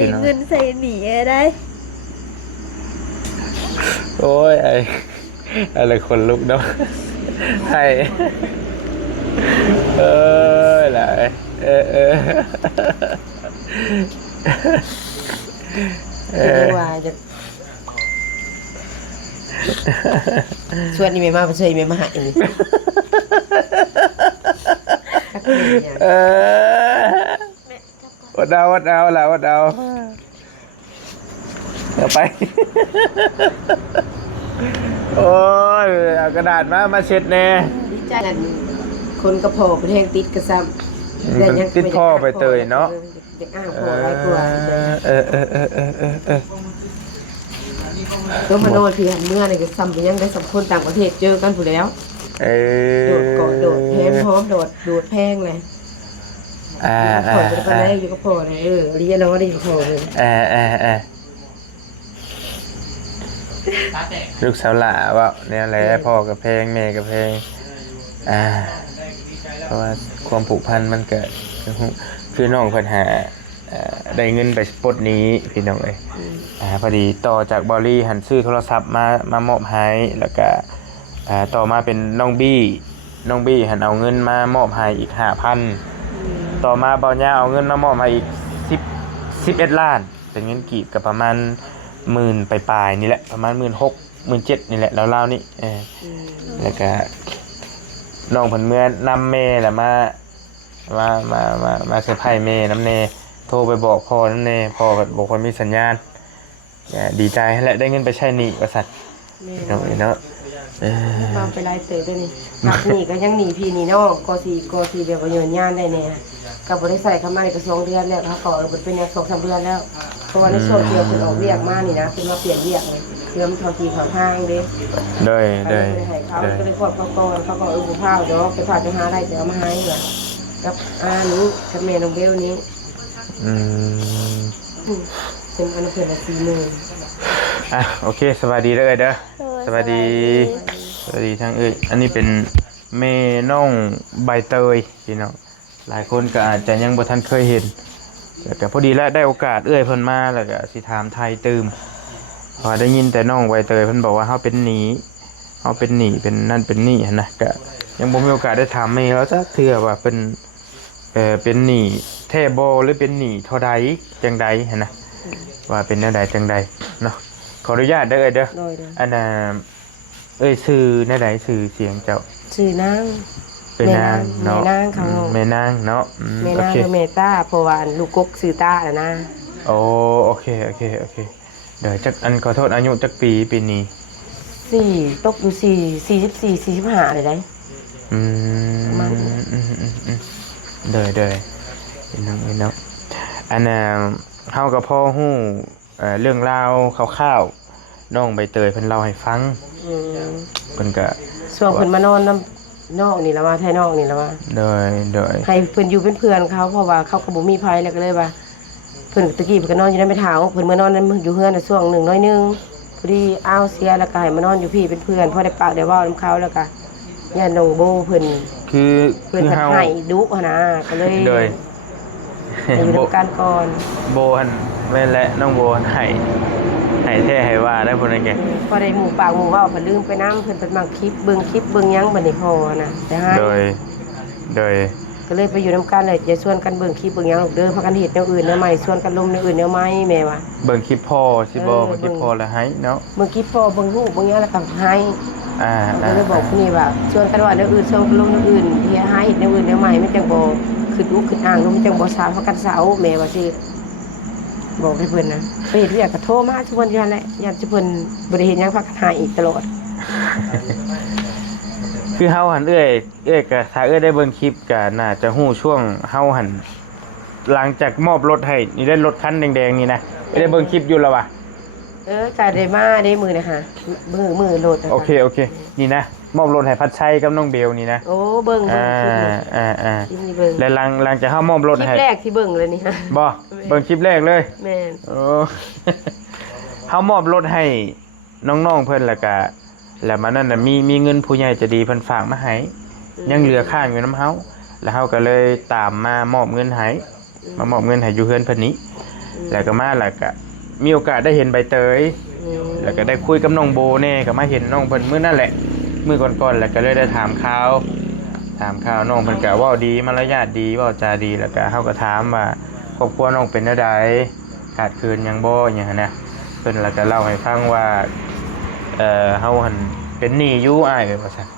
พี่น้องเงินใส่หนีได้ โอ้ยอะไรคนลุกเนาะให้หลายจะว่าจะชวนนี่ไม่มาไปช่วยไม่มาหาอีกเอวัดเอาล่ะวัดเอาเดี๋ยวไปโอ้ยเอากระดาษมาเช็ดแน่ดีใจกันคนกระโผล่ประเทศติดกระซ้ำติดพ่อไปเตยเนาะจะอ้างพ่อไว้กลัวตัวมโนที่เมื่อในกระซ้ำไปยังได้สัมคนต่างประเทศเจอกันผู้แล้วโดดเกาะโดดแพงพร้อมโดดแพงเลยพ่อจะไปไหนอยู่กับพ่อเลยเรียนน้องได้อยู่กับพ่อเลยลูกสาวหล่าว่าเนี่ยแหละพ่อกับเพลงแม่กับเพลงเพราะว่าความผูกพันมันเกิดคือน้องเพิ่นหาได้เงินไปปลดนี้พี่น้องเอ้ยพอดีต่อจากบอลลี่หันซื้อโทรศัพท์มามอบให้แล้วก็ต่อมาเป็นน้องบี้หันเอาเงินมามอบให้อีก 5,000 ต่อมาเบาหญ้าเอาเงินมามอบให้อีก11 ล้านเป็นเงินกีบกับประมาณ10,000ปลายๆนี่แหละประมาณ16,000 17,000นี่แหละแล้วๆนี่แล้วก็น้องเพิ่นเมื่อนำแม่แหละมาเซอร์ไพรส์แม่น้ำเนโทรไปบอกพ่อน้ำเนพ่อก็บอกว่ามีสัญญาณดีใจแหละได้เงินไปใช้หนี้ว่าซั่นเนาะความไปไล่เตยด้วยนี่หักหนีก็ยังหนีพี่นี่นอกกอสีแบบว่าเยินย่านได้แน่กับบริษัทเข้ามาในกระทรวงเดือนแล้วเขาก่อเป็นเนี่ย2-3 เดือนแล้วเพราะว่าในโซเชียลเป็นออกเรียกมากนี่นะเป็นมาเปลี่ยนเรียกเลยเรื่องทอทีเขาห้างเด้เลยเขาก็เลยขอดเขาก่อนเขาก็บุพเพาเดี๋ยวไปผ่าจะหาอะไรเดี๋ยวมาให้เหรอกับนี้กับเมนองเบลนี้เป็นอันเพื่อนละ40,000โอเคสวัสดีเลยเด้อสวัสดีทั้งอันนี้เป็นแม่น้องใบเตยพี่น้องหลายคนก็อาจจะยังบ่ทันเคยเห็นแต่พอดีแล้วได้โอกาสเพิ่นมาแล้วก็สิถามไทยตื่มพอได้ยินแต่น้องใบเตยเพิ่นบอกว่าเฮาเป็นหนี้เป็นนั่นเป็นนี่หั่นนะก็ยังบ่มีโอกาสได้ถามแม่แล้วจักเทื่อว่าเป็นหนี้แท้บ่หรือเป็นหนี้เท่าใดจังใดหั่นนะว่าเป็นแนวใดจังใดเนาะขออนุญาตเด้ออันน่ะชื่อแนวใดชื่อเสียงเจ้าชื่อนางเป็นนางเนาะแม่นางเนาะแม่นางเมตตาเพราะว่าลูกกกชื่อตาแล้วนะโอเคเดี๋ยวจักอันขอโทษอายุจักปีนี้ตกอยู่44-45เลยได้เด้อเนาะอันน่ะเฮากับพ่อฮู้เรื่องราวคร่าวๆน้องใบเตยเพิ่นเล่าให้ฟังเพิ่นก็ช่วงเพิ่นมานอนนำนอกนี่แล้วว่าไทยนอกนี่แล้วว่าโดยให้เพิ่นอยู่เป็นเพื่อนเขาเพราะว่าเขาก็บ่มีภัยแล้วก็เลยว่าเพิ่นตะกี้เพิ่นก็นอนอยู่ในไม้เท้าเพิ่นมานอนนั้นอยู่เฮือนช่วงน้อยนึงพอดีอ้าวเสียแล้วก็ให้มานอนอยู่พี่เป็นเพื่อนพอได้ปากได้เว้านำเขาแล้วก็ย่าน้องโบเพิ่นคือเฮาให้ดุนะก็เลยอยู่นำกันก่อนโบอันแม่นแหละน้องโบให้แท้ให้ว่าได้พุ่นนั่นแกพอได้หมู่ปากหมู่เว้าเพิ่นลืมไปนำเพิ่นเป็นบางคลิปเบิ่งหยังบัดนี้พอนะแต่ให้โดยก็เลยไปอยู่นำกันเลยจะชวนกันเบิ่งคลิปเบิ่งหยังเด้อพากันเฮ็ดแนวอื่นแนวใหม่ชวนกันลมแนวอื่นแนวใหม่แม่ว่าเบิ่งคลิปพ่อสิบ่เบิ่งคลิปพ่อแล้วให้เนาะเบิ่งคลิปพ่อเบิ่งรูปเบิ่งหยังแล้วก็ให้ก็เลยบอกผู้นี้ว่าชวนกันว่าแนวอื่นชวนกันลมแนวอื่นเฮ็ดให้แนวอื่นแนวใหม่มันจังบ่ขึ้นอุกขึ้นอ่างมันจังบ่สาวพากันเสาแม่ว่าสิบอกให้เพิ่นนะไปเฮ็ดเวียกก็โทรมาทุกวันอยู่นั่นแหละญาติเพิ่นบ่ได้เฮ็ดหยังพากันหาอีกตลอดคือเฮาหันก็ถ้าได้เบิ่งคลิปก็น่าจะฮู้ช่วงเฮาหันหลังจากมอบรถให้นี่ได้รถคันแดงๆนี่นะได้เบิ่งคลิปอยู่แล้ววะก็ได้มาได้มือนะคะมือรถโอเคนี่นะมอบรถให้พัดชัยกับน้องเบลนี่นะเบิ่งคลิปและหลังจากเฮามอบรถให้คลิปแรกที่เบิ่งเลยนี่ฮะบ่เบิ่งคลิปแรกเลยแม่นเฮามอบรถให้น้องๆเพิ่นแล้วมันนั่นน่ะมีเงินผู้ใหญ่ใจดีเพิ่นฝากมาให้ยังเหลือค้างอยู่นำเฮาแล้วเฮาก็เลยตามมามอบเงินให้อยู่เฮือนเพิ่นนี้ แล้วก็มาแล้วก็มีโอกาสได้เห็นใบเตยแล้วก็ได้คุยกับน้องโบแน่ก็มาเห็นน้องเพิ่นมื้อนั่นแหละมื้อก่อนๆแล้วก็เลยได้ถามข่าวน้องเพิ่นก็เว้าดีมารยาทดีเว้าจาดีแล้วก็เฮาก็ถามว่าครอบครัวน้องเป็นจังไดขาดเคินหยังบ่หยังหั้นนะเพิ่นแล้วก็เล่าให้ฟังว่าเฮาหั่นเป็นหนี้อยู่อ้ายว่าซั่น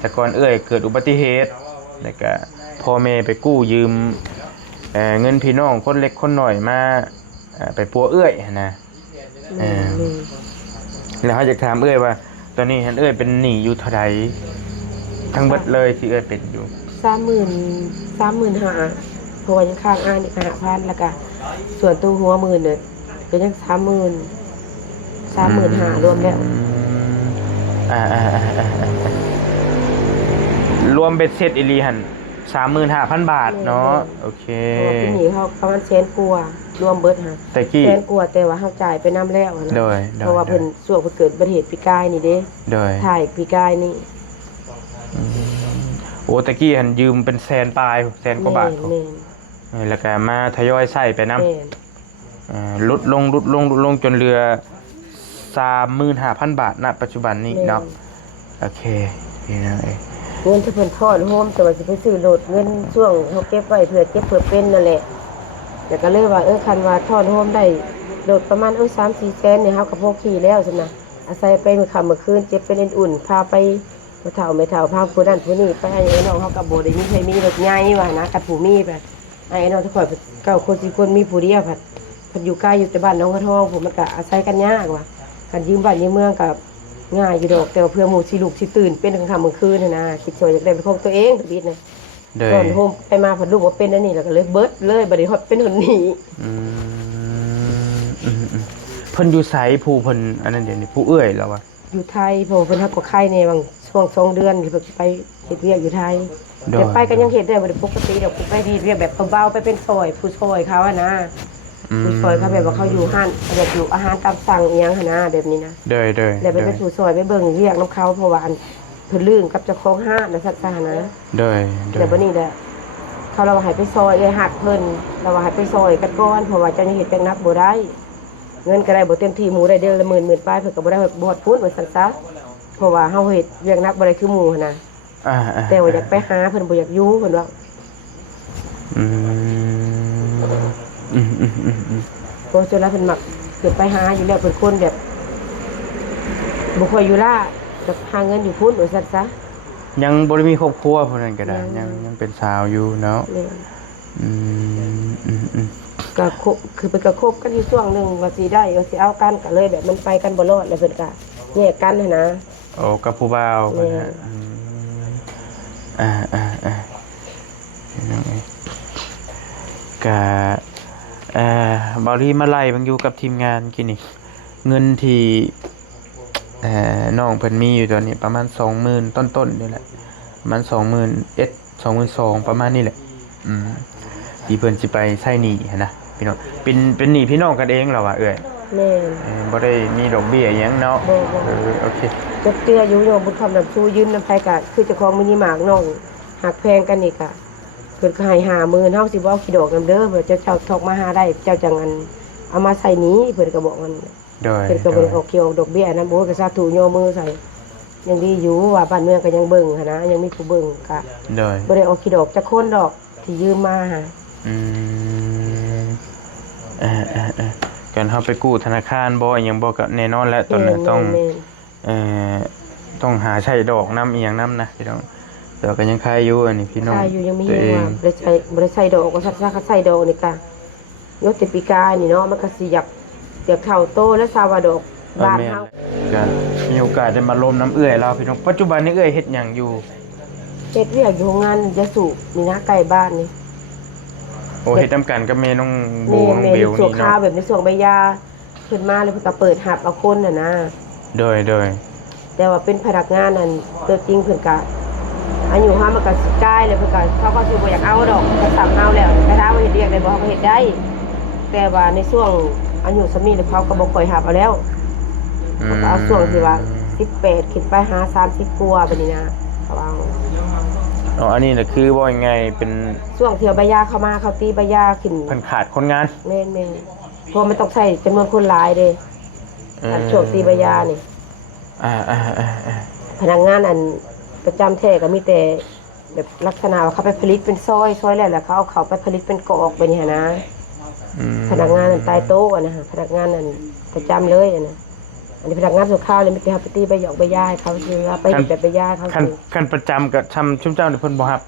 แต่ก่อนเกิดอุบัติเหตุแล้วก็พ่อแม่ไปกู้ยืมเงินพี่น้องคนเล็กคนน้อยมาไปปัวหั้นนะแล้วเฮาจะถามว่าตอนนี้หันเป็นหนี้อยู่เท่าใดทั้งเบิดเลยที่เป็นอยู่35,000เพราะว่ายังค้างอ้ายนี่5,000แล้วก็ส่วนตัวหัวหมื่นเนี่ยก็ยัง35,000รวมแล้วรวมเบ็ดเสร็จอีหลีหั่น 35,000 บาทเนาะโอเคพี่หนีเขาประมาณ100,000กว่ารวมเบิดค่ะ100,000กว่าแต่ว่าเฮาจ่ายไปนำแล้วนะเพราะว่าเพิ่นช่วงเพิ่นเกิดอุบัติเหตุปีกายนี่เด้ถ่ายปีกายนี่โอ้ตะกี้หันยืมเป็นแสนปลายแสนกว่าบาทแล้วก็มาทยอยใช้ไปนำลดลงจนเหลือ 35,000 บาทณปัจจุบันนี้เนาะโอเคนี่นะเงินที่เพิ่นทอดโฮมแต่ว่าสิไปซื้อรถเงินช่วงเฮาเก็บไว้เผื่อเก็บเผื่อเป็นนั่นแหละแต่ก็เลยว่าคันว่าทอดโฮมได้รถประมาณ3-4 แสนนี่เฮาก็พกขี่แล้วซั่นน่ะอาศัยไปมื้อค่ำมื้อคืนเจ็บเป็นอุ่นพาไปบ่เฒ่าแม่เฒ่าพาผู้นั้นผู้นี้ไปให้น้องเฮาก็บ่ได้มีใครมีรถใหญ่ว่านะกับผู้มีแบบไอ้น้องทุกคน9คน10คนมีผู้เดียวพัดอยู่ใกล้อยู่แต่บ้านน้องกระทองผมมันก็อาศัยกันยากว่ะคันยืมบ้านยืมเมืองก็ง่ายอยู่ดอกแต่เพื่อหมู่สิลูกสิตื่นเป็นกลางค่ำกลางคืนนะคิดช่วยอยากได้เป็นของตัวเองชีวิตนะก่อนโฮมไปมาผัดลูกว่าเป็นอันนี้แล้วก็เลยเบิดเลยบ่ได้ฮอดเป็นคนนี้เพิ่นอยู่ไสผู้เพิ่นอันนั้นเดี๋ยวนี้ผู้แล้ววะอยู่ไทยเพราะเพิ่นฮักก็ไข้ในบางช่วง2 เดือนที่เพิ่นไปเฮ็ดเวียกอยู่ไทยแต่ไปก็ยังเฮ็ดได้บ่ได้ปกติดอกไปเฮ็ดเวียกแบบเบาๆไปเป็นซอยผู้ช่วยเขาอ่ะนะผู้ช่วยเขาแบบว่าเขาอยู่ห้านแบบอยู่อาหารตามสั่งอีหยังหั่นนะแบบนี้นะแล้วไปเป็นผู้ช่วยไปเบิ่งเวียกนำเขาเพราะว่าเพิ่นลืมกับเจ้าของห้านน่ะซั่นๆนะแล้วบัดนี้แหละเขาเราให้ไปซอยหักเพิ่นเราว่าให้ไปซอยกันก่อนเพราะว่าเจ้านี่เฮ็ดจังนักบ่ได้เงินก็ได้บ่เต็มที่หมู่ได้เดือนละ10,000ปลายเพิ่นก็บ่ได้บ่ฮอดพุ่นว่าซั่นซะเพราะว่าเฮาเฮ็ดเวียกนักบ่ได้คือหมู่หั่นน่ะแต่ว่าอยากไปหาเพิ่นบ่อยากอยู่เพิ่นว่าพอจนแล้วเพิ่นมักเกิดไปหาอยู่แล้วเพิ่นคนแบบบ่ค่อยอยู่ล่าจะหาเงินอยู่พุ่นว่าซั่นซะยังบ่ได้มีครอบครัวเพิ่นนั่นก็ได้ยังเป็นสาวอยู่เนาะก็คือไปกระคบกันอยู่ช่วงนึงว่าสิได้ว่าสิเอากันก็เลยแบบมันไปกันบ่รอดแล้วเพิ่นก็แยกกันหั่นนะโอ้กับผู้บ่าวเพิ่นฮะก็บริมาไล่บางอยู่กับทีมงานกินนี่เงินที่น้องเพิ่นมีอยู่ตอนนี้ประมาณ 20,000 ต้นๆนี่แหละประมาณ 22,000 ประมาณนี้แหละที่เพิ่นสิไปใช้หนี้นะพี่น้องเป็นหนี้พี่น้องกันเองเหรอวะแม่บ่ได้มีดอกเบี้ยหยังเนาะโอเคจบเตื้ออยู่โยมบุญคำนำสู้ยืมนำไผก็คือเจ้าของมินิมาร์ทน้องหักแพงกันนี่ก็เพิ่นก็ให้50,000เฮาสิบ่เอาขี้ดอกนำเด้อเพิ่นเจ้าทอกมาหาได้เจ้าจังอันเอามาใส่หนี้เพิ่นก็บอกมันเพิ่นก็บ่ออกเกี่ยวดอกเบี้ยนำบ่ก็สาธุโยมมือใส่ยังดีอยู่ว่าบ้านเมืองก็ยังเบิ่งหั่นนะยังมีผู้เบิ่งก็บ่ได้เอาขี้ดอกจักคนดอกที่ยืมมาหาการเฮาไปกู้ธนาคารบ่หยังบ่ก็แน่นอนแล้วตอนนั้นต้องหาใช้ดอกนำอีหยังนำนะพี่น้องแต่ก็ยังคายอยู่อันนี้พี่น้องคายอยู่ยังมีอยู่ว่าบ่ได้ใช้ดอกก็ซักใช้ดอกนี่ก็ยกแต่ปีกายนี่เนาะมันก็สิอยากเข้าโตและซาวาดอกบ้านเฮาก็มีโอกาสได้มาร่วมน้ำเราพี่น้องปัจจุบันนี้เฮ็ดหยังอยู่เฮ็ดเวียกอยู่โรงงานยะสุนี่นะใกล้บ้านนี่โอ้เฮ็ดนำกันกับแม่น้องโบน้องเบลนี่เนาะส่วนข้าวแบบในส่วนใบยาขึ้นมาเลยเพิ่นก็เปิดหับเอาคนน่ะนะโดยแต่ว่าเป็นพนักงานนั่นตัวจริงเพิ่นก็อายุเฮามันก็สิกายเลยเพิ่นก็เขาก็สิบ่อยากเอาดอกก็สั่งเฮาแล้วแต่ถ้าว่าเฮ็ดเวียกได้บ่เฮาก็เฮ็ดได้แต่ว่าในช่วงอายุสำนี้เขาก็บ่ค่อยหับเอาแล้วเขาก็เอาช่วงที่ว่า18ขึ้นไปหา30กว่าบัดนี้นะเขาเอาอันนี้น่ะคือว่ายังไงเป็นช่วงเที่ยวใบยาเข้ามาเขาตีใบยาขึ้นเพิ่นขาดคนงานแม่น เพราะมันต้องใช้จำนวนคนหลายเด้อันช่วงตีใบยานี่พนักงานอันประจำแท้ก็มีแต่แบบลักษณะว่าเขาไปผลิตเป็นซอยแล้วเขาเอาเขาไปผลิตเป็นกอกไปนี่นะพนักงานอันใต้โต๊ะนะฮะพนักงานอันประจำเลยนะอันนี้พนักงานสุข้าวเลยมีแต่เขาไปตีใบหยอกใบยาเขาคือไปแต่ใบยาเขาคันประจำกับทำชุ่มเจ้าในเพิ่นบ่ฮับ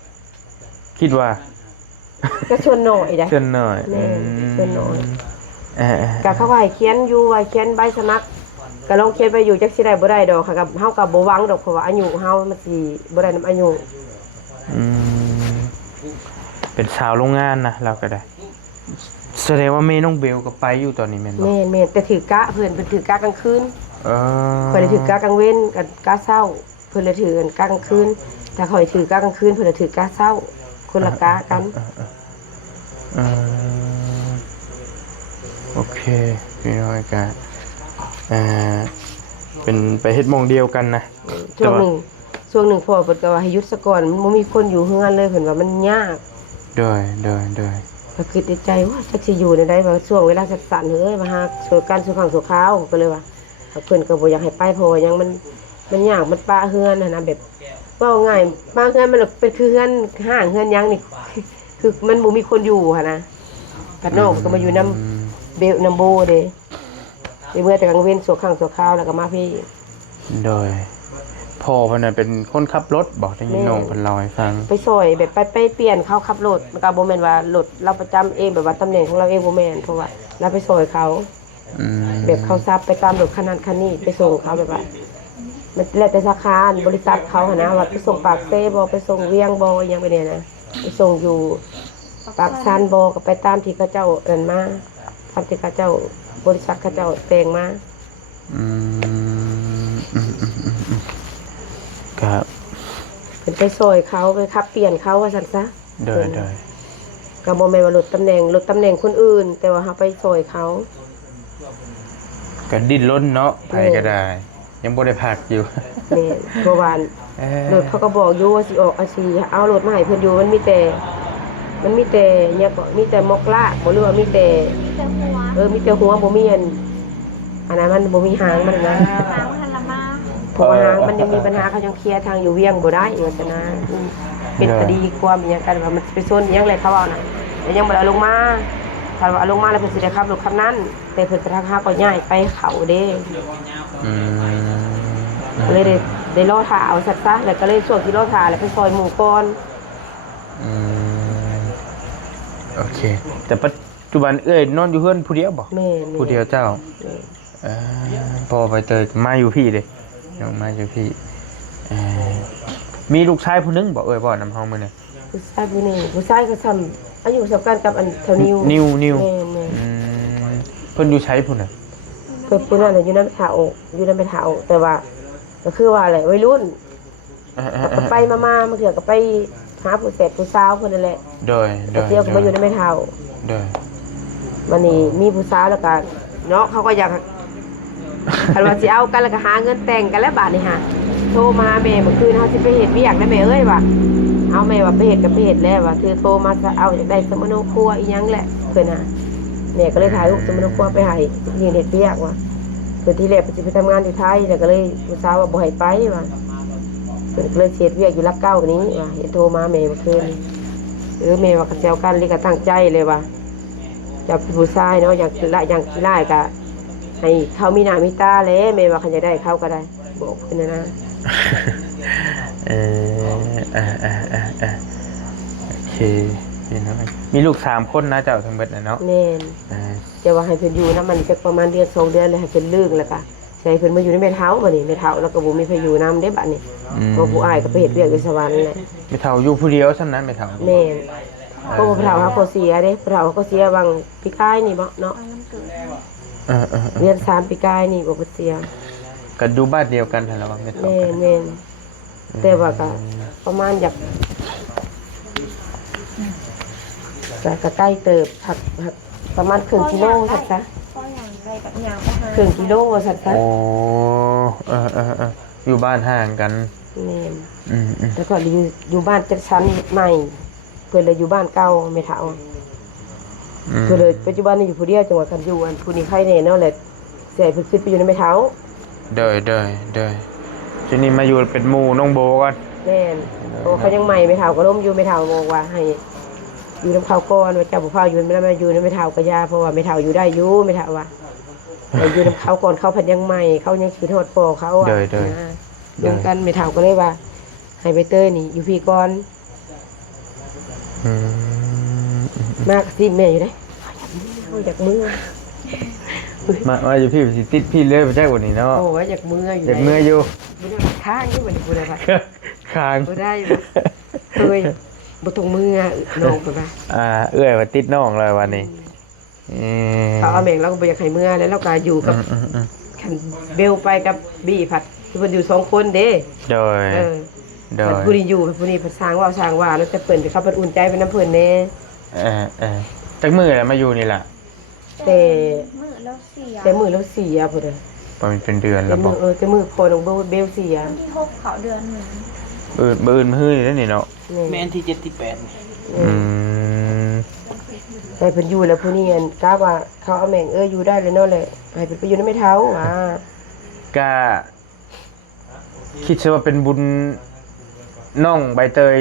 คิดว่าก็ชวนหน่อยได้ชวนหน่อยชวนหน่อยกะเขาว่าให้เขียนอยู่ว่าเขียนใบสมัครก็ลองเขียนไปอยู่จักสิได้บ่ได้ดอกค่ะกับเฮากับบ่หวังดอกเพราะว่าอายุเฮามันสิบ่ได้นำอายุเป็นสาวโรงงานนะเราก็ได้แสดงว่าแม่น้องเบลก็ไปอยู่ตอนนี้แม่นบ่แม่แต่ถือกะเพิ่นถือกะกลางคืนเพิ่นถือกะกลางเว้นกับกะเช้าเพิ่นเลยถือกะกลางคืนถ้าข่อยถือกะกลางคืนเพิ่นถือกะเช้าคนละกะกันโอเคพี่น้อยก็เป็นไปเฮ็ดหม้องเดียวกันนะช่วงหนึ่งพ่อเพิ่นก็ว่าให้หยุดซะก่อนมันบ่มีคนอยู่เฮือนเลยเพิ่นว่ามันยากก็คิดในใจว่าจักสิอยู่ได้ว่าช่วงเวลาสั้นๆเฮ้ยมาหาสู่การสู่ฝั่งสู่ขาวก็เลยว่าเพิ่นก็บ่อยากให้ไปเพราะว่ายังมันยากมันปะเฮือนนะแบบว่าง่ายปะเฮือนมันเป็นคือเฮือนห้างเฮือนยังนี่คือมันบ่มีคนอยู่หั่นนะกันนอกก็มาอยู่นำเบลนำโบเด้เมื่อแต่กลางเว้นสู่ข้างสู่ขาวแล้วก็มาพี่โดยพ่อเพิ่นน่ะเป็นคนขับรถบอกได้ยินน้องเพิ่นเล่าให้ฟังไปซอยแบบไปเปลี่ยนเขาขับรถมันก็บ่แม่นว่ารถเราประจำเองแบบว่าตำแหน่งของเราเองบ่แม่นเพราะว่าเราไปซอยเขาแบบเขาซับไปตามรถคันนั้นคันนี้ไปส่งเขาแบบว่ามันแล้วแต่สาขาบริษัทเขานะว่าไปส่งปากเซ่บ่ไปส่งเวียงบ่ยังไปเนี่ยนะไปส่งอยู่ปากซันบ่ก็ไปตามที่เขาเจ้าเอิ้นมาตามที่เขาเจ้าบริษัทเขาเจ้าแต่งมาครับเป็นไปซอยเขาไปขับเปลี่ยนเขาว่าซั่นซะเด้อก็บ่แม่นว่าลดตำแหน่งคนอื่นแต่ว่าเฮาไปซอยเขาก็ดิ้นรนเนาะไปก็ได้ยังบ่ได้พักอยู่นี่เพราะว่ารถเขาก็บอกอยู่ว่าสิออกอาชีเอารถมาให้เพิ่นอยู่มันมีแต่เนี่ยก็มีแต่มอกลากบ่รู้ว่ามีแต่มีแต่หัวบ่มีอันนั้นมันบ่มีหางมันนะเพราะว่าหางมันยังมีปัญหาเขายังเคลียร์ทางอยู่เวียงบ่ได้ว่าซั่นนะเป็นคดีความอีหยังกันว่ามันไปซ่อนอีหยังแหละเขาเว้าน่ะแต่ยังบ่ได้ลงมาถ้าว่าลงมาแล้วเพิ่นสิได้ขับรถคันนั้นแต่เพิ่นไปทางหาก็ย้ายไปเขาเด้เลยได้รอท่าเอาซะแล้วก็เลยช่วงที่รอท่าแล้วไปซอยหมู่ก่อนโอเคแต่ปัจจุบันนอนอยู่เฮือนผู้เดียวบ่ผู้เดียวเจ้าพอไปเจอมาอยู่พี่เด้ยังมาอยู่พี่มีลูกชายผู้นึงบ่บ่นำเฮามื้อนี้ผู้ชายผู้นึงผู้ชายก็ซ้ำอายุสัมกันกับอันเท่านิวเพิ่นอยู่ใช้พุ่นน่ะเพิ่นผู้นั้นอยู่นำเฒ่าแต่ว่าก็คือว่าอะไรวัยรุ่นไปมาเมื่อเถื่อก็ไปหาผู้แสบผู้สาวเพิ่นนั่นแหละโดยเที่ยวก็มาอยู่ในแม่เฒ่าวันนี้มีผู้สาวแล้วก็เนาะเขาก็อยากคันว่าสิเอากันแล้วก็หาเงินแต่งกันแล้วบาดนี้ฮะโทรมาแม่เมื่อคืนเฮาสิไปเฮ็ดเวียกได้แม่เอ้ยว่าเอาแม่ว่าไปเฮ็ดก็ไปเฮ็ดแล้วว่าโทรมาเอาอยากได้สมโนครัวอีหยังแหละเพิ่นน่ะแม่ก็เลยถ่ายรูปสมโนครัวไปให้ยืนเฮ็ดเวียกว่าเพิ่นที่แรกเพิ่นสิไปทำงานอยู่ไทยแล้วก็เลยผู้สาวว่าบ่ให้ไปว่าเพิ่นเลยเฮ็ดเวียกอยู่ลักเก้านี้ว่าเห็นโทรมาแม่เมื่อคืนแม่ว่าก็แซวกันเลยก็ตั้งใจเลยว่าจะผู้ชายเนาะอย่างขี้ร้ายก็ให้เขามีหน้ามีตาเลยแม่ว่าเขาจะได้เขาก็ได้บอกเพิ่นนะโอเคพี่น้อยมีลูก3คนนะเจ้าทั้งเบิดน่ะเนาะแม่นจะว่าให้เพิ่นอยู่นำมันจักประมาณเดือน2เดือนเลยให้เพิ่นเลิกแล้วก็ใส่เพิ่นมาอยู่ในแม่เฒ่าบัดนี้แม่เฒ่าแล้วก็บ่มีไผอยู่นำเด้บัดนี้บ่ผู้อ้ายก็ไปเฮ็ดเวียกอยู่สวรรค์แหละแม่เฒ่าอยู่ผู้เดียวซั่นนั้นแม่เฒ่าแม่นเพราะว่าแม่เฒ่าเขาก็เสียเด้แม่เฒ่าเขาก็เสียวังปีกายนี่บ่เนาะเรียน3ปีกายนี่บ่เพิ่นเสียก็อยู่บ้านเดียวกันหั่นล่ะว่าแม่เฒ่าแม่นแต่ว่าก็ประมาณอยากก็ใกล้เติบหักประมาณครึ่งกิโลสักซะครึ่งกิโลสักซะโอ้อยู่บ้านห่างกันแม่นแล้วก็อยู่บ้านจัดสรรใหม่เพิ่นเลยอยู่บ้านเก่าแม่เฒ่า เพิ่นเลยปัจจุบันนี้อยู่ผู้เดียวจังหวัดกันอยู่อันผู้นี้ใครแน่เนาะแหละเสียเพิ่นขึ้นไปอยู่ในแม่เท้าเด้อทีนี้มาอยู่เป็นหมู่น้องโบก่อนแม่นโอ้เขายังใหม่แม่เท้าก็ล้มอยู่แม่เท้าบอกว่าให้อยู่นำเขาก่อนว่าเจ้าบ่พาอยู่ไม่อยู่ในแม่เท้าก็ยาเพราะว่าแม่เท้าอยู่ได้อยู่แม่เท้าว่าแต่อยู่นำเขาก่อนเขาเพิ่นยังใหม่เขายังคิดฮอดพ่อเขาอ่ะรวมกันแม่เท้าก็เลยว่าให้ไปเต้ยนี่อยู่พี่ก่อนมากสิแม่อยู่ได้เขาอยากมือมาอยู่พี่สิติดพี่เลยไปแจ้งวันนี้เนาะโอ้ยอยากมืออยู่อยากมืออยู่บ่ได้ค้างอยู่บ่ได้บ่ได้ค่ะค้างบ่ได้เอ้ยบ่ต้องมือน้องไปป่ะเอื้อยว่าติดน้องเลยวันนี้เขาเอาแม่งเราก็บ่อยากให้มือแล้วเราก็อยู่กับคันเบลไปกับบี้ผัดคือเพิ่นอยู่2คนเด้โดยผู้นี้อยู่ผู้นี้เพิ่นสร้างว่าแล้วแต่เพิ่นเขาเพิ่นอุ่นใจเป็นน้ำเพิ่นแน่จักมื้อแล้วมาอยู่นี่ล่ะแต่มื้อแล้วเสียพุ่นเป็นเดือนแล้วบ่แต่มื้อพอน้องเบลเสียที่6เขาเดือนหนึ่งมื้อมื้อนี่นี่เนาะแม่นที่7ที่8แต่เพิ่นอยู่แล้วผู้นี้อันกะว่าเขาเอาแม่งอยู่ได้เลยเนาะแหละให้เพิ่นไปอยู่ในแม่เฒ่าก็คิดซะว่าเป็นบุญน้องใบเตย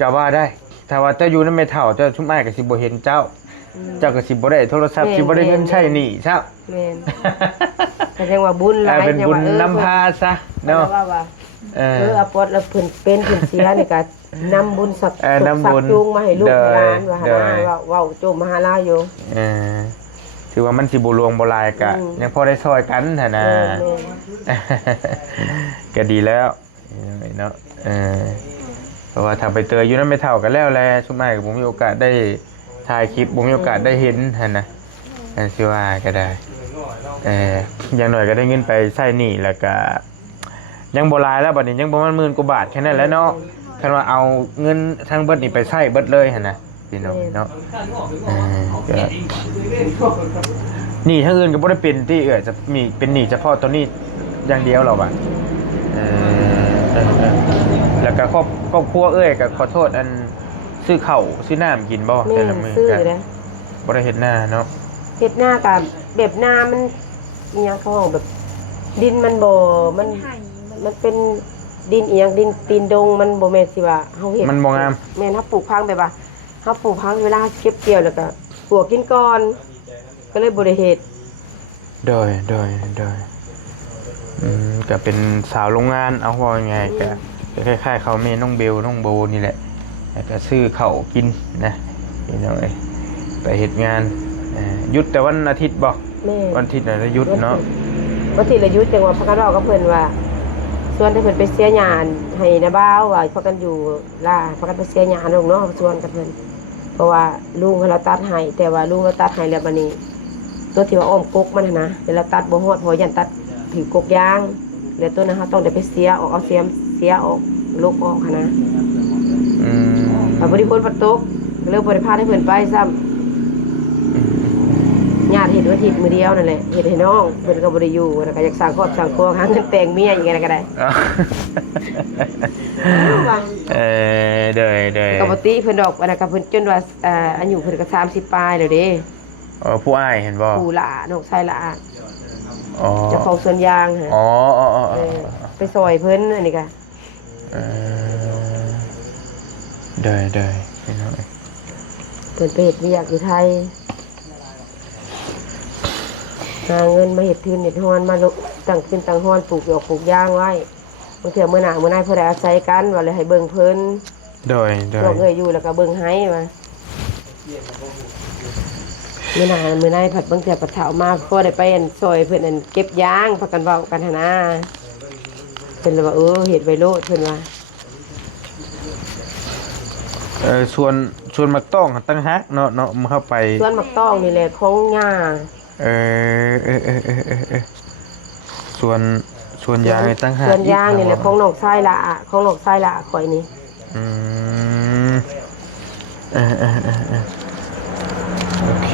ก็ว่าได้ถ้าว่าเจ้าอยู่ในแม่เฒ่าเจ้าชุมอ้ายก็สิบ่เห็นเจ้าก็สิบ่ได้โทรศัพท์สิบ่ได้เงินใช้หนี้ซะแม่นก็จังว่าบุญหลายเป็นบุญนำพาซะเนาะว่าอปอดแล้วเพิ่นเป็นเพิ่นเสียนี่ก็นำบุญสักจูงมาให้ลูกหลานว่าหาเว้าโจมมหาลาอยู่ถือว่ามันสิบ่ลวงบ่ลายก็ยังพอได้ซอยกันหั่นน่ะก็ดีแล้วเนาะเพราะว่าถ้าไปเตยอยู่นำไม่เท่ากันแล้วแลชุมอ้ายก็บ่มีโอกาสได้ถ่ายคลิปบ่มีโอกาสได้เห็นหั่นน่ะสิว่าก็ได้อย่างน้อยก็ได้เงินไปใช้หนี้แล้วก็ยังบ่หลายแล้วบัดนี้ยังประมาณ10,000 กว่าบาทแค่นั้นแหละเนาะคันว่าเอาเงินทั้งเบิดนี่ไปใช้เบิดเลยหั่นน่ะพี่น้องเนาะก็หนี้ทั้งอื่นก็บ่ได้เป็นที่จะมีเป็นหนี้เฉพาะตัวนี้อย่างเดียวหรอกอ่ะแล้วก็ครอบครัวก็ขอโทษอันซื้อข้าวซื้อน้ำกินบ่แต่ละมื้อก็บ่ได้เฮ็ดหน้าเนาะเฮ็ดหน้าก็แบบหน้ามันอีหยังเขาแบบดินมันบ่มันเป็นดินอีหยังดินตีนดงมันบ่แม่นสิว่าเฮาเฮ็ดมันบ่งามแม่นเฮาปลูกพังแบบว่าเฮาปลูกพังเวลาเก็บเกี่ยวแล้วก็ปลูกกินก่อนก็เลยบ่ได้เฮ็ดโดยก็เป็นสาวโรงงานเอาว่ายังไงก็คล้ายๆเขาแม่น้องเบลน้องโบนี่แหละก็ซื้อข้าวกินนะพี่น้องไปเฮ็ดงานหยุดแต่วันอาทิตย์บ่วันอาทิตย์น่ะหยุดเนาะวันอาทิตย์ละหยุดจังว่าพากันเว้ากับเพิ่นว่าส่วนที่เพิ่นไปเสียหญ้าให้นาบ่าวว่าพากันอยู่ล่าพากันไปเสียหญ้าลูกเนาะส่วนกับเพิ่นเพราะว่าลุงเราตัดให้แต่ว่าลุงเราตัดให้แล้วบัดนี้ตัวที่ว่าอ้อมกกมันนะเวลาตัดบ่ฮอดพอยันตัดผิวกกยางแล้วตัวนั้นเฮาต้องได้ไปเสียออกเอาเสียออกลูกออกหั่นนะถ้าบ่ได้คนปัดตกเลิกบ่ได้พาให้เพิ่นไปซ้ำญาติเฮ็ดวันอาทิตย์มื้อเดียวนั่นแหละเฮ็ดให้น้องเพิ่นก็บ่ได้อยู่แล้วก็อยากสร้างครอบสร้างครัวหาเงินแต่งเมียอย่างเงี้ยก็ได้เด้อปกติเพิ่นดอกอันนั้นก็เพิ่นจนว่าอายุเพิ่นก็30ปลายแล้วเด้ผู้อ้ายเห็นบ่ผู้หลานกชายหลานเจ้าของสวนยางฮะไปซอยเพิ่นอันนี้ก็ได้เพิ่นไปเฮ็ดเวียกอยู่ไทยหาเงินมาเฮ็ดทืนเฮ็ดฮ้อนมาตั้งขึ้นตั้งฮ้อนปลูกดอกปลูกยางไว้บางเทื่อมื้อหน้ามื้อในเพิ่นได้อาศัยกันว่าเลยให้เบิ่งเพิ่นโดยอยู่แล้วก็เบิ่งให้ว่ามื้อหน้ามื้อในผัดบางเทื่อผัดเฒ่ามาพอได้ไปอันซอยเพิ่นอันเก็บยางพากันเว้ากันหั่นนะเพิ่นเลยว่าเฮ็ดไว้โลดเพิ่นว่าส่วนมักต้องตั้งฮักเนาะมาเข้าไปส่วนมักต้องนี่แหละของย่าส่วนยางตั้งฮักส่วนยางนี่แหละของนกไส้ละข่อยนี่โอเค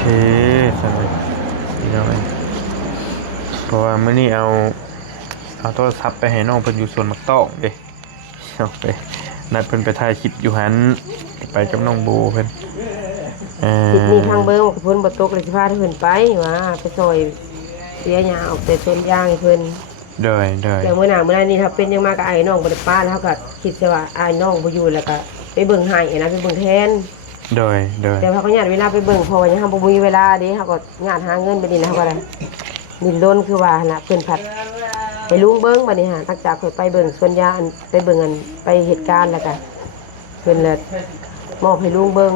สบายดีหน่อยเพราะว่ามื้อนี้เอาโทรศัพท์ไปให้น้องเพิ่นอยู่ส่วนมักต้องเด้เอาไปนัดเพิ่นไปถ่ายคลิปอยู่หันไปกับน้องโบเพิ่น ทิศนี้ทางเบิ่งว่าเพิ่นบ่ตกเลยสิพาเพิ่นไปว่าไปซอยเสียหญ้าออกแต่ต้นยางให้เพิ่น โดย แล้วมื้อหน้ามื้อนั้นนี่ถ้าเป็นยังมาก็อ้ายน้องบ่ได้ป้าแล้วก็คิดซะว่าอ้ายน้องบ่อยู่แล้วก็ไปเบิ่งให้นะไปเบิ่งแทน โดย แต่ว่าเขาญาติเวลาไปเบิ่งเพราะว่ายังเฮาบ่มีเวลาเด้เฮาก็ญาติหาเงินไปนี่นะเฮาก็ได้ดิ้นรนคือว่าหั่นน่ะเพิ่นผัดไปลุงเบิ่งบัดนี้หาตั้งจากเพิ่นไปเบิ่งสวนยางไปเบิ่งอันไปเหตุการณ์แล้วก็เพิ่นเลยมอบให้ลุงเบิ่ง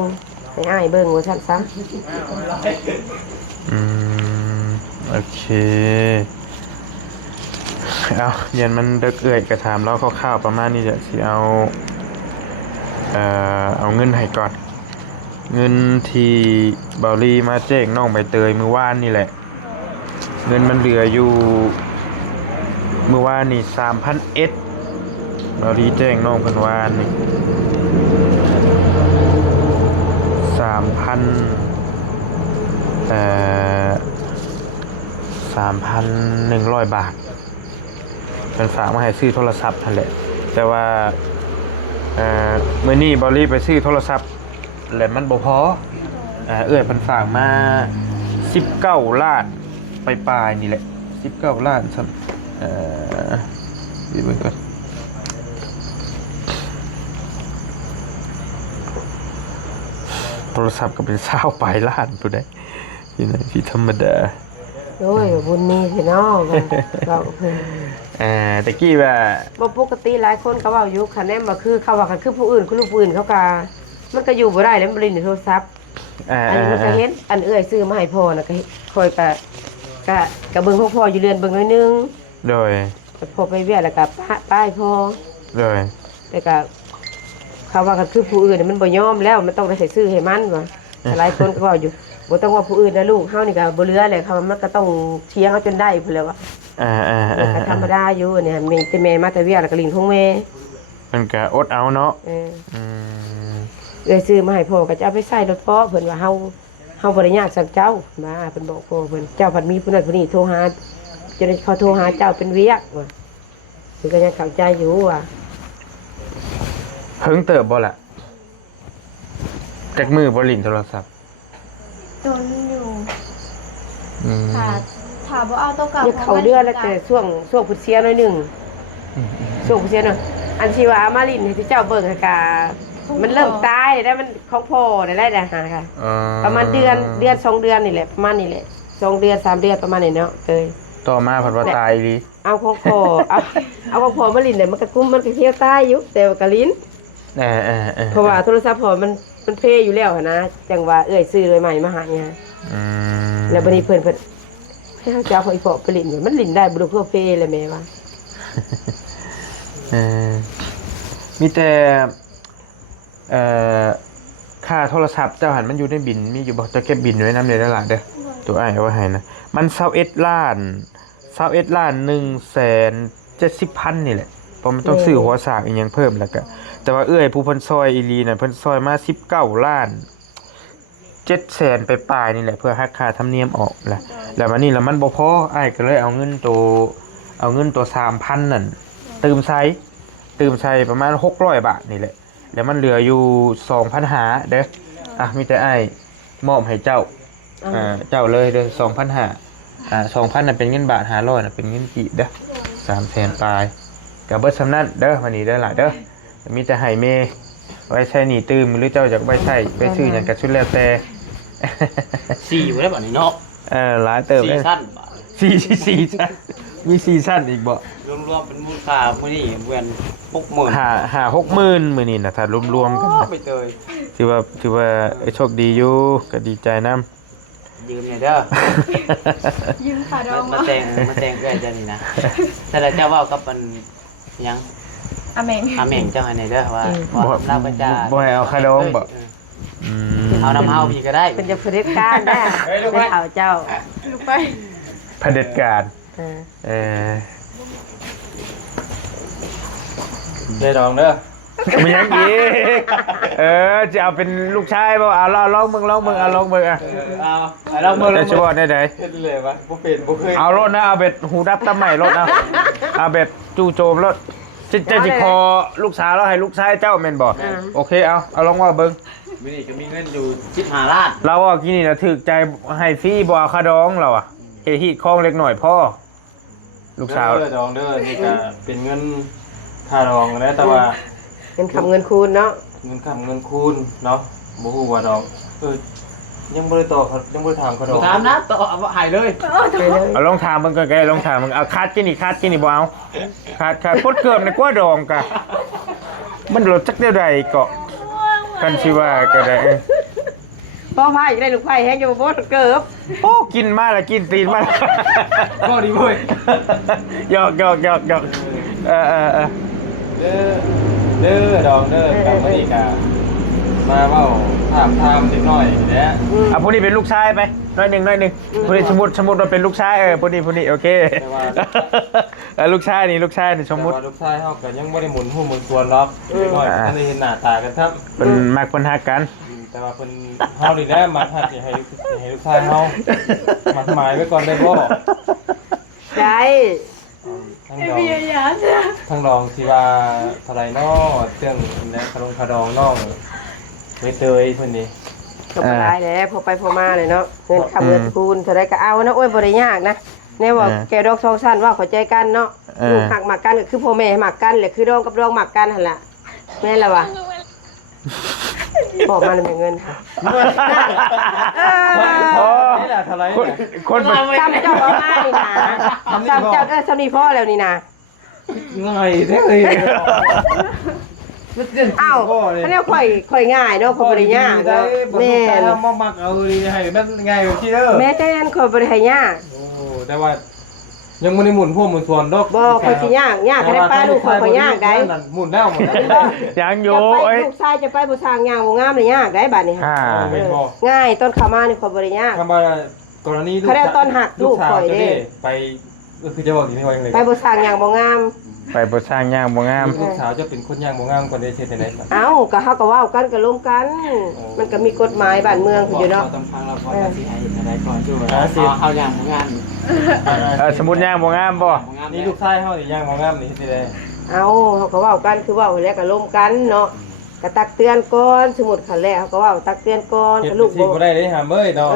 ให้อ้ายเบิ่งว่าซั่นซะ อืมโอเคเอาเย็นมันเด็กเอื่อยกระถามเราคร่าวๆประมาณนี้เดี๋ยวสิเอาเงินให้ก่อนเงินที่เบาลีมาแจ้งน้องใบเตยมือว่านนี่แหละเงินมันเหลืออยู่มือว่านนี่3,000 เอสเบาลีแจ้งน้องเพิ่นว่านนี่3,100 บาทเป็นฝากมาให้ซื้อโทรศัพท์นั่นแหละแต่ว่ามื้อนี้บอลลี่ไปซื้อโทรศัพท์แล้วมันบ่พอเอื้อยเพิ่นฝากมา19 ล้านปลายๆนี่แหละ19 ล้านซั่นดีเบิ่งก่อนโทรศัพท์ก็เป็น20 ปลายล้านผู้ใดที่ไหนที่ธรรมดา โอ้ยบุญมีสิเนาะก็เพิ่น ตะกี้ว่า บ่ปกติหลายคนก็เว้าอยู่คันแนมบ่คือเขาว่าคันคือผู้อื่นคือลูกผู้อื่นเขาก็มันก็อยู่บ่ได้แล้วมันบ่ได้ในโทรศัพท์อันนี้มันก็เห็นอันเอื้อยซื้อมาให้พ่อน่ะก็คอยก็เบิ่งของพ่ออยู่เรือนเบิ่งหน่อยนึง โดย พอไปเวียแล้วก็ป้ายพ่อ โดย แต่ก็เขาว่าคันคือผู้อื่นมันบ่ยอมแล้วมันต้องได้ใส่ซื้อให้มันว่าหลายคนก็เว้าอยู่บ่ต้องว่าผู้อื่นนะลูกเฮานี่ก็บ่เหลือเลยเขามันก็ต้องเถียงเขาจนได้พุ่นแล้วว่าก็ธรรมดาอยู่เนี่ยแม่แต่แม่มาแต่เวียแล้วก็ลิ้นของแม่ มันก็อดเอาเนาะ เอ้ยซื้อมาให้พ่อก็จะเอาไปใส่รถพ่อเพิ่นว่าเฮาบ่ได้ยากสักเจ้ามาเพิ่นบอกพ่อเพิ่นเจ้าผัดมีผู้นั้นผู้นี้โทรหาจนเขาโทรหาเจ้าเป็นเวียกว่าเพิ่นก็ยังเข้าใจอยู่ว่า เพิ่งเติบบ่ล่ะจักมือบ่ลิ้นโทรศัพท์ โดนอยู่ถามว่าเอาตัวเก่า นี่เขาเดือนแล้วแต่ช่วงพุทธเสียหน่อยหนึงช่วงพุทธเสียหน่อยอันที่ว่ามาลิ้นให้เจ้าเบิ่งให้กามันเริ่มตายได้มันของพ่อได้หาค่ะประมาณเดือน2 เดือนนี่แหละประมาณนี่แหละ2 เดือน3 เดือนประมาณนี้เนาะเคย ต่อมาเพิ่นว่าตายอีหลี เอาของพ่อเอาของพ่อมาลิ้นเนี่ยมันก็กุ้มมันก็เที่ยวตายอยู่แต่ว่าก็ลิ้นเพราะว่าโทรศัพท์พ่อมันเพอยู่แล้วนะจังว่าเอื้อยซื้อเลยใหม่มาหาเนี่ยแล้วบัดนี้เพิ่นให้เขาจะเอาอีพ่อไปลิ้นมันลิ้นได้บ่รู้เพื่อเพเลยแม่ว่า มีแต่ค่าโทรศัพท์เจ้าหันมันอยู่ในบินมีอยู่บ่จะเก็บบินไว้นำได้แล้วล่ะเด้อตัวอ้ายเอาไว้ให้นะมัน21 ล้าน21 ล้าน170,000นี่แหละเพราะมันต้องซื้อหัวสากอีหยังเพิ่มแล้วก็แต่ว่าเอื้อยผู้เพิ่นซอยอีหลีน่ะเพิ่นซอยมา19 ล้าน700,000ไปปลายนี่แหละเพื่อหักค่าธรรมเนียมออกแล้ววันนี้แล้วมันบ่พออ้ายก็เลยเอาเงินตัว 3,000 นั่นตื่มใช้ประมาณ600 บาทนี่แหละแล้วมันเหลืออยู่ 2,500 เด้อมีแต่อ้ายมอบให้เจ้าเจ้าเลยเด้อ 2,500 2,000น่ะเป็นเงินบาท500น่ะเป็นเงินกีบเด้อ 300,000 ปลายก็เบิดสำนั้นเด้อวันนี้เด้อล่ะเด้อมีแต่ให้เมไว้ใช้หนี้ตื่มหรือเจ้าอยากไว้ใช้ไปซื้อหยังก็สุดแล้วแต่ 4อยู่แล้วบัดนี้เนาะ หลายเติบเลย 4ชั้นบาท 4ชั้นมี4ชั้นอีกบ่ รวมๆเป็นมูลค่ามื้อนี้เวียน 60,000 60,000มื้อนี้น่ะถ้ารวมๆกันนะ ไปเตย ถือว่าโชคดีอยู่ก็ดีใจนำ ยืมหน่อยเด้อ ยืมขาดอง มาแต่งเอื้อยเจ้านี่นะแต่ละเจ้าเว้ากับมันยัง อเมง อาแม่งเจ้าให้หน่อยเด้อว่าเราก็จะ บ่ให้เอาคาดองบ่เอาน้ำเฮาพี่ก็ได้ เป็นจะเผด็จการได้เป็นเอาเจ้า ลูกไป เผด็จการได้ดองเด้อ มันยังอีกจะเอาเป็นลูกชายบ่เอาลองมึงเอาลองมึงอ่ะ เอาเราเบิ่ง จะช่วยได้ได เฮ็ดเลยวะบ่เป็นบ่เคย เอารถนะเอาเบ็ดหูดับตำใหม่รถเอาเบ็ดจู่โจมรถจะสิคอลูกสาวแล้วให้ลูกชายเจ้าแม่นบ่โอเคเอาลองว่าเบิ่ง มื้อนี้ก็มีเงินอยู่15ล้าน เราอ่ะกินนี่นะถึกใจให้ฟรีบ่เอาค่าดองเราอ่ะเฮฮีดคองเล็กหน่อยพ่อลูกสาว เด้อดองเด้อนี่ก็เป็นเงินค่าดองนะแต่ว่า เงินคำเงินคูณเนาะ เงินคำเงินคูณเนาะบ่ฮู้ว่าดองยังบ่ได้ตอบเขายังบ่ได้ถามเขาด บ่ อง ถามนะต่อเอาหายเลย ไปเลย เอาลองถามมันก็แกลองถามมันเอาคัดกินนี่คัดกินนี่บ่เอาคัดพดเกิมในกว่าดองกะมันรสจักเดียวใดเกาะกันสิว่าก็ได้ พ่อพายได้ลูกไผ่แห้งอยู่บนเกิบ โอ้กินมาแล้วกินตีนมาแล้ว ก็ดีเว้ย หยอกเออ เด้อดองเด้อกลับมาอีกอ่ะมาเว้าถามนิดหน่อยแหละ อ่ะพวกนี้เป็นลูกชายไปน้อยหนึ่งพวกนี้สมมุติว่าเป็นลูกชายพวกนี้โอเคลูกชายนี่สมมุติ แต่ว่าลูกชายเฮาก็ยังบ่ได้หมุนหัวหมุนส่วนหรอกนิดหน่อยอันนี้เห็นหน้าตากันครับ เป็นมักเพิ่นฮักกัน แต่ว่าเพิ่นเฮานี่แหละมาหัดให้ลูกชายเฮามาหมายไว้ก่อนได้บ่ ใช่ ทั้ง ไอ้ ดอง เบียร์ยาเนี่ย ทั้งดองที่ว่าเท่าไหร่น้อเรื่องและคดองน้องใบเตยเพิ่นนี่ ก็บ่ได้แล้วพอไปพอมาเลยเนาะเงินคำเงินคูณเท่าไรก็เอานะโอ้ยบ่ได้ยากนะแน่ว่าแกดอกสองสั้นว่าเข้าใจกันเนาะลูกหักหมักกันก็คือพ่อแม่หมักกันแหละคือดองกับดองหมักกันหั่นล่ะแม่นแล้ววะบอกมาเลยมีเงินค่ะ โอ้ นี่แหละเท่าไหร่ คนมัน ซ้ำเจ้าเอาง่ายนี่นะซ้ำเจ้าซ้ำนี่พ่อแล้วนี่นะ ง่ายแท้เลย เอ้าอันนี้ข่อยง่ายเนาะข่อยบ่ได้ยากเนาะแม่ แม่บ่มักเอาดีให้มันง่ายกว่าที่เด้อ แม่แต่อันข่อยบ่ได้ให้ยาก โอ้แต่ว่ายังบ่ได้หมุนพวกหมุนส่วนดอก บ่ข่อยสิยากก็ได้ป้าลูกข่อยยากได้ หมุนแล้วหมุนแล้ว ยังอ จะ ยู่ ไป เอ้ย ลูกชายจะไปบ่สร้างยางบ่งามเลยยากได้บัดนี้ อ่า ง่ายต้นเข้ามานี่ข่อยบ่ได้ยาก คำว่ากรณี เขาได้ต้นหักลูกปล่อยเด้ ไปก็คือจะบอกอย่างนี้ว่าอย่างไร ไปบ่สร้างยางบ่งาม ไปบ่สร้างย่างบ่งาม ลูกสาวจะเป็นคนย่างบ่งามกว่าได้เช่นไหน เอ้าก็เฮาก็เว้ากันก็ลงกัน มันก็มีกฎหมายบ้านเมืองอยู่เนาะ ต้องฟังเราพอจะสิให้อะไรก่อนด้วยเอาอย่างของงาน สมมุติย่างบ่งามบ่ ของงาน นี่ลูกชายเขานี่ย่างบ่งามนี่ที่ใด เอ้าเฮาก็เว้ากันคือเว้าแล้วก็ลงกันเนาะก็ตักเตือนก่อนสมมุติคันแรกเฮาก็เว้าตักเตือนก่อน เฮ็ด ถ้าลูก สิ บ่ บ่ได้เด้หามเอ้ยเนาะ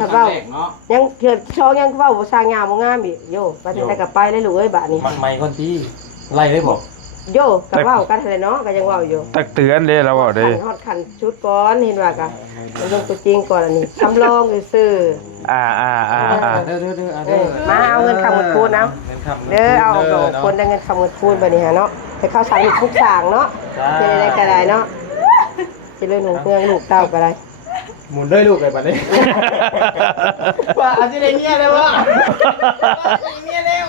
ถ้าเว้า เนาะ ยังเถื่อช่องยังเว้าบ่สร้างยางบ่งามอีกโยไปทางใดก็ไปเลยลูกเอ้ยบัดนี้ มันใหม่คนที่ไล่ได้บ่ โยก็เว้ากันหั่นแหละเนาะก็ยังเว้าอยู่ ตักเตือนเด้เราบอกเด้ ขันฮอดขันชุดก่อนเห็นว่าก็มันลงตัวจริงก่อนอันนี้คำลองซื่อ อ่า เด้อ ๆมาเอาเงินคำเงินคูณเอาเด้อเอาดอกคนได้เงินคำเงินคูณบัดนี้ฮะเนาะไปเข้าสารทุกสางเนาะเป็นอะไรก็ได้เนาะจะเลื่อนหงเพื่อนลูกเต้าก็ได้ หมุนด้วยลูกไอ้บัดนี้ ว่าอาจจะได้เมียเลยวะเมียเร็ว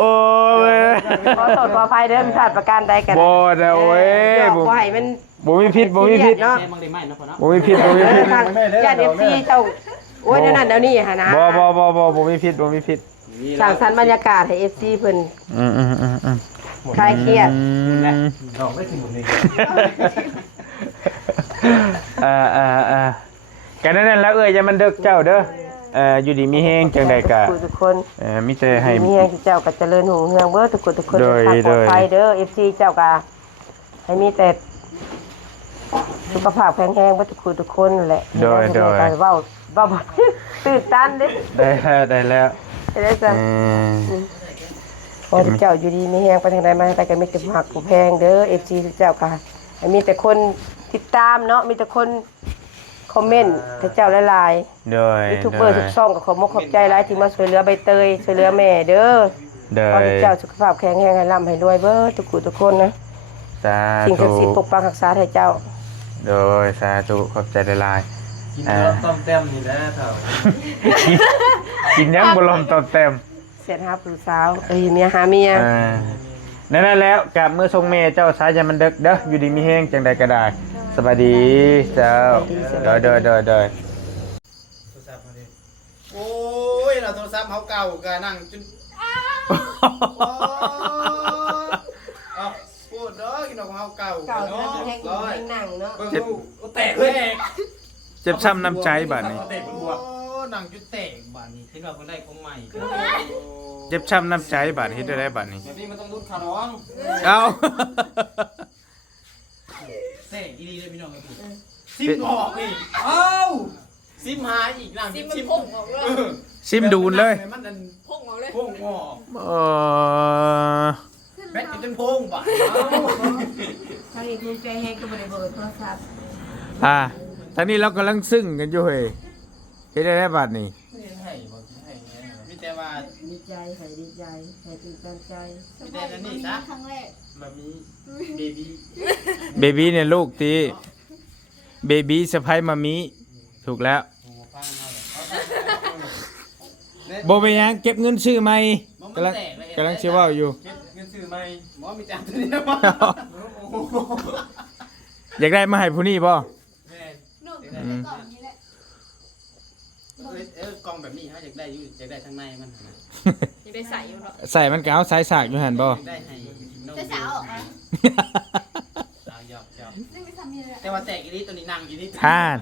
โอ้ย ขอโทษขออภัยเด้อมีพลาดประการใดกัน บ่นะเว้ย บ่ให้มัน บ่มีผิดเนาะ เมียมังได้ไหมนะพ่อเนาะ บ่มีผิด ทางญาติ FC เจ้าโอ้ยเดี๋ยวนั้นเดี๋ยวนี้หั่นนะ บ่มีผิด สร้างสรรค์บรรยากาศให้ FC เพิ่น อืม คลายเครียด ดอกไม่สิหมุนนี่ กันนั่นแล้วอย่ามันเดึกเจ้าเด้ออยู่ดีมีแฮงจังได๋ก็ ทุกคน มีแต่ให้ มีให้เจ้าก็เจริญรุ่งเรืองเบิดทุกคนทุกคน โดย ปลอดภัยเด้อ FC เจ้าก็ให้มีแต่สุขภาพแข็งแรงเบิดทุกคนทุกคนนั่นแหละ โดย เว้าตื่นตันเด้ ได้แล้ว ได้จ้ะขอให้เจ้าอยู่ดีมีแฮงไปทางใดมาทางใดก็มีแต่หักผู้แพงเด้อ FC เจ้าก็ให้มีแต่คนติดตามเนาะมีแต่คนคอมเมนต์ให้เจ้าหลายๆ โดย ยูทูบเบอร์ทุกช่องก็ขอบขอบใจหลายที่มาช่วยเหลือใบเตยช่วยเหลือแม่เด้อ โด ขอย ให้เจ้าสุขภาพแข็งแรงให้ร่ำให้รวยเบิดทุกคนนะ สา สิ่งศักดิ์สิท ธุ ธิ์ปกปักรักษาให้เจ้า โดยสาธุขอบใจหลาย กินแล้วต้มแต้มนี่แหละเฒ่า กินยังบ่ลมตอมเต็ม เสียหาผู้สาวเมียหาเมีย นั่นแล้วกับมือทรงเมเจ้าสายยามันเด็กเด้ออยู่ดีมีแห้งจังใดก็ได้สบายดีเจ้าเดย โอ้ยเราโทรศัพท์เขาเก่าก็นั่งจนพูดเด้อกินของเขาเก่า เก่า เนาะ แห้งอยู่แห้งนั่งเนาะ เบิ่งลูกแตกเลย เจ็บช้ำน้ำใจบาดนี้ แตกบนหัวนั่งจุดแตกบาดนี้เห็นว่าคนได้ของใหม่ เจ็บช้ำน้ำใจบาดเฮ็ดได้บาดนี้ แบบนี้มันต้องรุดขาน้อง เอา แตกอี ลีเลยพี่น้องครับซิมออกอีกเอ้าซิมหาอีกหลังซิมพุ่งออกเลย ซิมดูนเลย มันนั่น พุ่งออกเลย พุ่งออก แบตจะเป็นพุ่งป่ะ ถ้าอีกคุณใจแห้งก็บ่ได้เบิดโทรศัพท์ ตอนนี้เรากำลังซึ้งกันอยู่เฮ้ยเฮ็ดได้บัดนี่ มีแต่ว่า ดีใจให้ดีใจให้ตื่นตันใจ มีแต่นั่นนี่ซะ ครั้งแรก มันมีเบบี้ เบบี้เนี่ยลูกตีเบบี้สะพ้ายมามีถูกแล้ว ฟังเอาเลย บ่ไปนหยังเก็บเงินซื้อใหม่กำลังสิเว้าอยู่ เงินซื้อไหม หมอมีแต่ตัวนี้มา อยากได้มาให้ผู้นี้บ่ แม่ หนูจะได้ก่อนนี้แหละ กล่องแบบนี้เขาอยากได้อยู่อยากได้ทางในมัน ยังได้ใส่อยู่เนาะ ใส่มันก็เอาสายสากอยู่หั่นบ่ อยากได้ให้น้อง จะสาวออกนะ เอาหยอก ซึ่งไม่ทำมีเลย แต่ว่าแตกอีนี้ตัวนี้นั่งอีนี้ ท่าน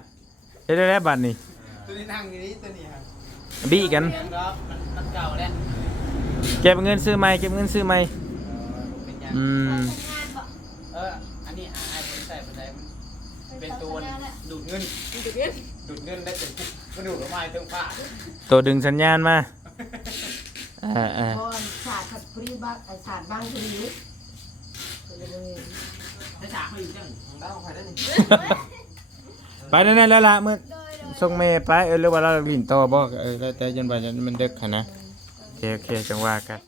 เฮ็ดได้บัดนี่ ตัวนี้นั่งอีนี้ตัวนี้ครับ บี้กัน มันเก่าแล้ว เก็บเงินซื้อใหม่เก็บเงินซื้อใหม่ เป็นยัง อืม ทำงานบอก อันนี้ไอ้คนใส่บันไดมันเป็นตัวดูดเงิน ดูดเงินได้เป็นปุ๊บมันดูดออกมาเติมฟ้า ตัวดึงสัญญาณมาอ่า เพราะศาสตร์ขัดพริบ้างศาสตร์บ้างพริก็เลยบ่เห็น ถ้าฉากเขาอยู่จังของเราใครได้นี่ ไปนั่นๆแล้วล่ะมื้อ โดย ส่งเมย์ไปหรือว่าเราลิ้นต่อบ่แล้วแต่ยันว่ามันดึกหั่นนะโอเคจังว่ากัน